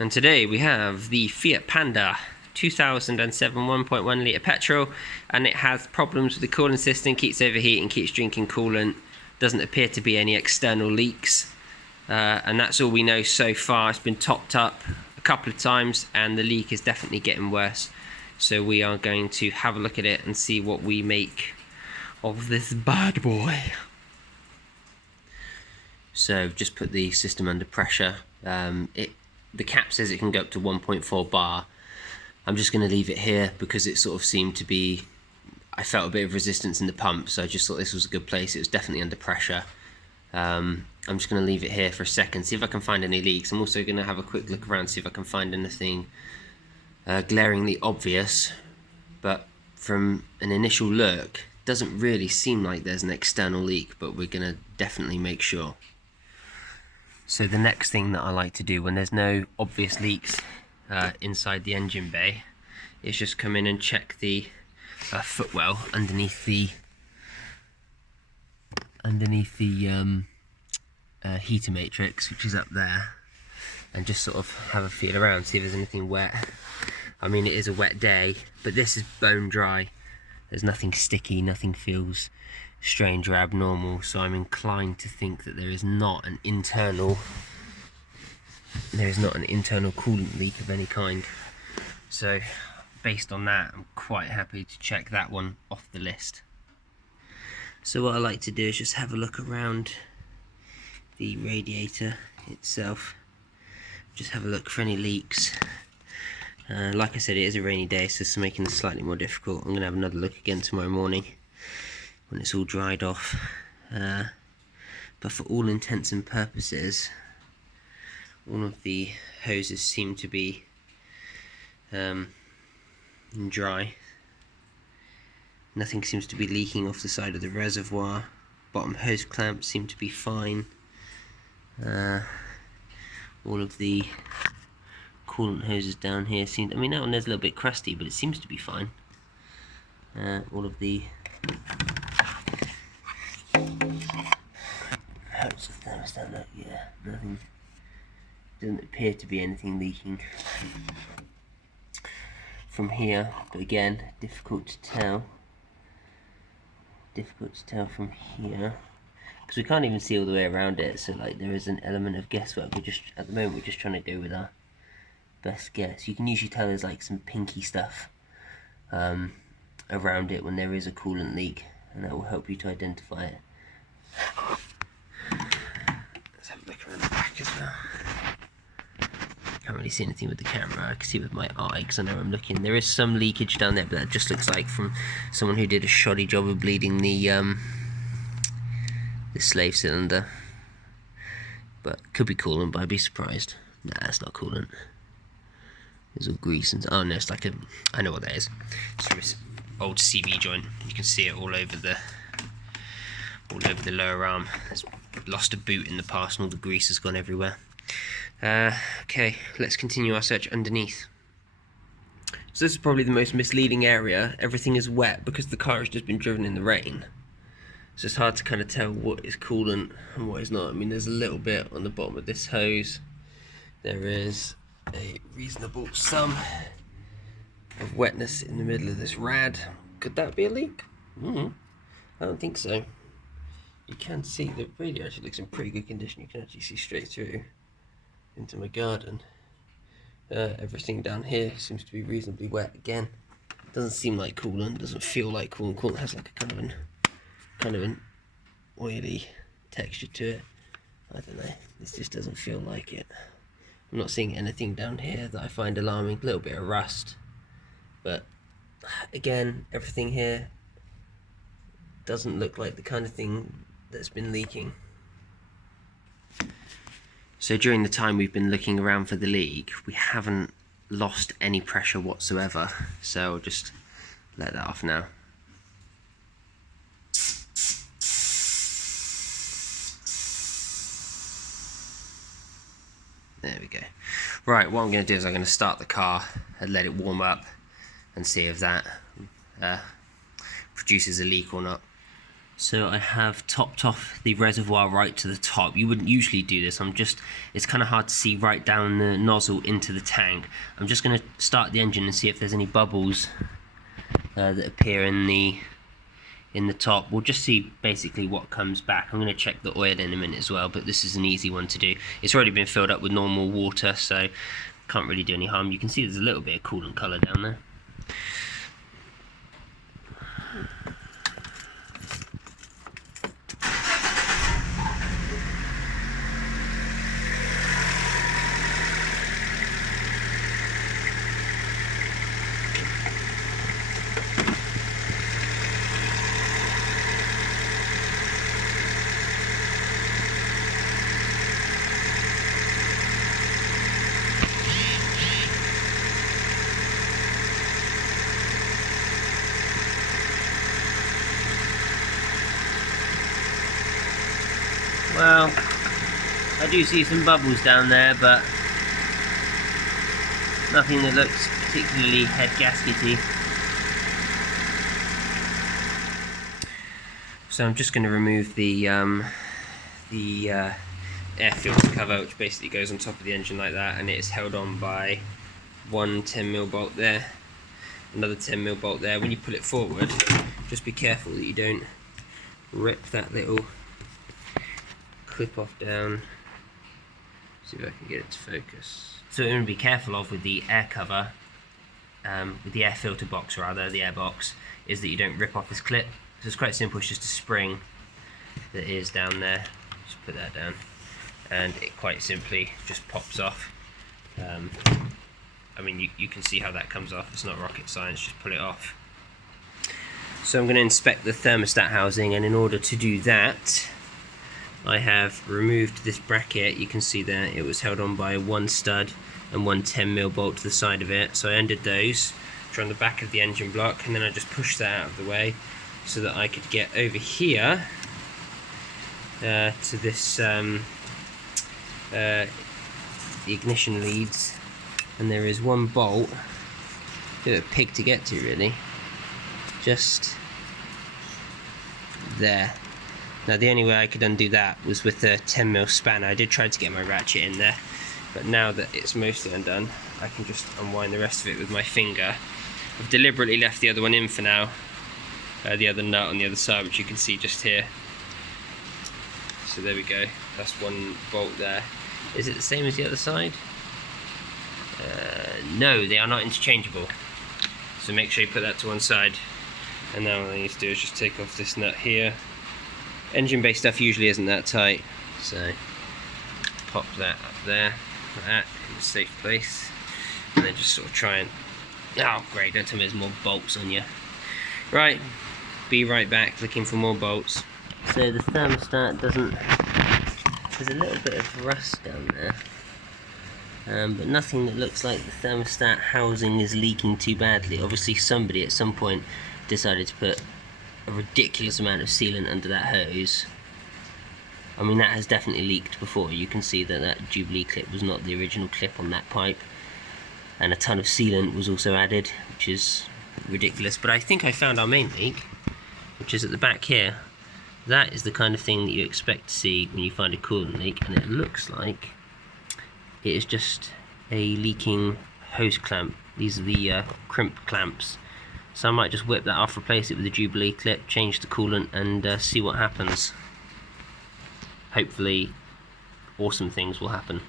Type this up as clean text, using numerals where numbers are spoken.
And today we have the Fiat Panda 2007 1.1 litre petrol, and it has problems with the coolant system, keeps overheating, keeps drinking coolant, doesn't appear to be any external leaks, and that's all we know so far. It's been topped up a couple of times and the leak is definitely getting worse, so we are going to have a look at it and see what we make of this bad boy. So just put the system under pressure. The cap says it can go up to 1.4 bar. I'm just going to leave it here because it sort of seemed to be, I felt a bit of resistance in the pump, so I just thought this was a good place. It was definitely under pressure. I'm just going to leave it here for a second, see if I can find any leaks. I'm also going to have a quick look around, see if I can find anything glaringly obvious, but from an initial look, it doesn't really seem like there's an external leak, but we're going to definitely make sure. So the next thing that I like to do when there's no obvious leaks inside the engine bay is just come in and check the footwell underneath the heater matrix, which is up there, and just sort of have a feel around, see if there's anything wet. I mean, it is a wet day, but this is bone dry. There's nothing sticky, nothing feels strange or abnormal, so I'm inclined to think that there is not an internal coolant leak of any kind. So based on that, I'm quite happy to check that one off the list. So what I like to do is just have a look around the radiator itself, just have a look for any leaks. Like I said, it is a rainy day, so it's making this slightly more difficult. I'm going to have another look again tomorrow morning when it's all dried off, but for all intents and purposes, all of the hoses seem to be dry. Nothing seems to be leaking off the side of the reservoir. Bottom hose clamps seem to be fine. All of the coolant hoses down here seem, I mean, that one there's a little bit crusty, but it seems to be fine. All of the how's the thermostat look? Yeah, nothing. Doesn't appear to be anything leaking from here, but again, difficult to tell. Difficult to tell from here because we can't even see all the way around it. So like, there is an element of guesswork. We're just at the moment we're just trying to go with our best guess. You can usually tell there's like some pinky stuff around it when there is a coolant leak, and that will help you to identify it. Let's have a look around the back as well. Can't really see anything with the camera. I can see with my eye because I know I'm looking. There is some leakage down there, but that just looks like from someone who did a shoddy job of bleeding the slave cylinder. But could be coolant, but I'd be surprised. Nah, it's not coolant. There's all grease and, oh no, it's like a, I know what that is. It's from this old CV joint. You can see it all over the lower arm. It's lost a boot in the past and all the grease has gone everywhere. Okay, let's continue our search underneath. So this is probably the most misleading area. Everything is wet because the car has just been driven in the rain. So it's hard to kind of tell what is coolant and what is not. I mean, there's a little bit on the bottom of this hose. There is a reasonable sum of wetness in the middle of this rad. Could that be a leak? I don't think so. You can see the radio actually looks in pretty good condition. You can actually see straight through into my garden. Everything down here seems to be reasonably wet again. Doesn't seem like coolant, doesn't feel like coolant. Coolant has like a kind of an oily texture to it. I don't know, this just doesn't feel like it. I'm not seeing anything down here that I find alarming. A little bit of rust, but again, everything here doesn't look like the kind of thing that's been leaking. So during the time we've been looking around for the leak, we haven't lost any pressure whatsoever, so I'll just let that off now. There we go. Right, what I'm going to do is I'm going to start the car and let it warm up and see if that produces a leak or not. So I have topped off the reservoir right to the top. You wouldn't usually do this. It's kind of hard to see right down the nozzle into the tank. I'm just going to start the engine and see if there's any bubbles that appear in the top. We'll just see basically what comes back. I'm going to check the oil in a minute as well, but this is an easy one to do. It's already been filled up with normal water, so can't really do any harm. You can see there's a little bit of coolant colour down there. Well, I do see some bubbles down there, but nothing that looks particularly head gaskety. So I'm just going to remove the air filter cover, which basically goes on top of the engine like that, and it is held on by one 10mm bolt there, another 10mm bolt there. When you pull it forward, just be careful that you don't rip that little clip off down. See if I can get it to focus. So what I'm going to be careful of with the air cover, with the air filter box rather, the air box, is that you don't rip off this clip. So it's quite simple, it's just a spring that is down there. Just put that down and it quite simply just pops off. I mean, you can see how that comes off. It's not rocket science, just pull it off. So I'm going to inspect the thermostat housing, and in order to do that I have removed this bracket. You can see there it was held on by one stud and one 10mm bolt to the side of it. So I undid those, which are on the back of the engine block, and then I just pushed that out of the way so that I could get over here to this the ignition leads, and there is one bolt, a bit of a pig to get to really, just there. Now the only way I could undo that was with a 10mm spanner. I did try to get my ratchet in there, but now that it's mostly undone, I can just unwind the rest of it with my finger. I've deliberately left the other one in for now, the other nut on the other side, which you can see just here. So there we go, that's one bolt there. Is it the same as the other side? No, they are not interchangeable. So make sure you put that to one side. And now all I need to do is just take off this nut here. Engine bay stuff usually isn't that tight, so pop that up there, like that, in a safe place, and then just sort of try and, oh great, don't tell me there's more bolts on you. Right, be right back looking for more bolts. So the thermostat doesn't, there's a little bit of rust down there, but nothing that looks like the thermostat housing is leaking too badly. Obviously somebody at some point decided to put a ridiculous amount of sealant under that hose. I mean, that has definitely leaked before. You can see that that Jubilee clip was not the original clip on that pipe, and a ton of sealant was also added, which is ridiculous. But I think I found our main leak, which is at the back here. That is the kind of thing that you expect to see when you find a coolant leak, and it looks like it is just a leaking hose clamp. These are the crimp clamps. So I might just whip that off, replace it with a Jubilee clip, change the coolant, and see what happens. Hopefully awesome things will happen.